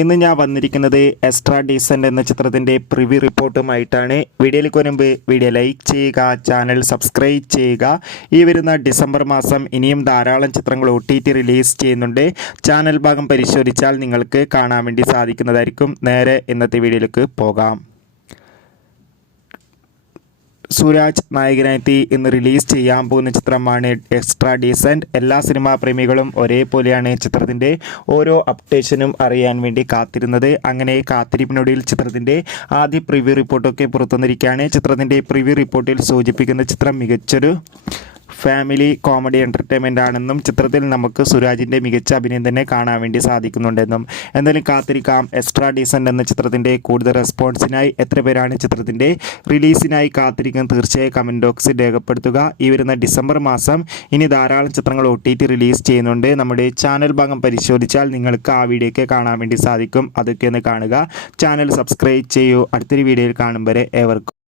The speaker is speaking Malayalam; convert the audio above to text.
ഇന്ന് ഞാൻ വന്നിരിക്കുന്നത് എക്സ്ട്രാ ഡീസൻ്റ് എന്ന ചിത്രത്തിൻ്റെ പ്രിവ്യൂ റിപ്പോർട്ടുമായിട്ടാണ്. വീഡിയോയിലേക്ക് വരുമ്പോൾ വീഡിയോ ലൈക്ക് ചെയ്യുക, ചാനൽ സബ്സ്ക്രൈബ് ചെയ്യുക. ഈ വരുന്ന ഡിസംബർ മാസം ഇനിയും ധാരാളം ചിത്രങ്ങൾ OTT റിലീസ് ചെയ്യുന്നുണ്ട്. ചാനൽ ഭാഗം പരിശോധിച്ചാൽ നിങ്ങൾക്ക് കാണാൻ വേണ്ടി സാധിക്കുന്നതായിരിക്കും. നേരെ ഇന്നത്തെ വീഡിയോയിലേക്ക് പോകാം. സുരാജ് നായകനായി ഇന്ന് റിലീസ് ചെയ്യാൻ പോകുന്ന ചിത്രമാണ് എക്സ്ട്രാ ഡീസൻ്റ്. എല്ലാ സിനിമാ പ്രേമികളും ഒരേപോലെയാണ് ചിത്രത്തിൻ്റെ ഓരോ അപ്ഡേഷനും അറിയാൻ വേണ്ടി കാത്തിരുന്നത്. അങ്ങനെ കാത്തിരിപ്പിനൊടുവിൽ ചിത്രത്തിൻ്റെ ആദ്യ പ്രിവ്യൂ റിപ്പോർട്ടൊക്കെ പുറത്തുവന്നിരിക്കുകയാണ്. ചിത്രത്തിൻ്റെ പ്രിവ്യൂ റിപ്പോർട്ടിൽ സൂചിപ്പിക്കുന്ന ചിത്രം മികച്ചൊരു ഫാമിലി കോമഡി എൻ്റർടൈൻമെൻ്റ് ആണെന്നും ചിത്രത്തിൽ നമുക്ക് സുരാജിൻ്റെ മികച്ച അഭിനയം തന്നെ കാണാൻ വേണ്ടി സാധിക്കുന്നുണ്ടെന്നും. എന്തായാലും കാത്തിരിക്കാം. എക്സ്ട്രാ ഡീസൻ്റ് എന്ന ചിത്രത്തിൻ്റെ കൂടുതൽ റെസ്പോൺസിനായി എത്ര പേരാണ് ചിത്രത്തിൻ്റെ റിലീസിനായി കാത്തിരിക്കുന്നത് തീർച്ചയായും കമൻറ്റ് ബോക്സിൽ രേഖപ്പെടുത്തുക. ഈ വരുന്ന ഡിസംബർ മാസം ഇനി ധാരാളം ചിത്രങ്ങൾ OTT റിലീസ് ചെയ്യുന്നുണ്ട്. നമ്മുടെ ചാനൽ ഭാഗം പരിശോധിച്ചാൽ നിങ്ങൾക്ക് ആ വീഡിയോയ്ക്ക് കാണാൻ വേണ്ടി സാധിക്കും. അതൊക്കെ ഒന്ന് കാണുക. ചാനൽ സബ്സ്ക്രൈബ് ചെയ്യൂ. അടുത്തൊരു വീഡിയോയിൽ കാണും വരെ ഏവർക്കും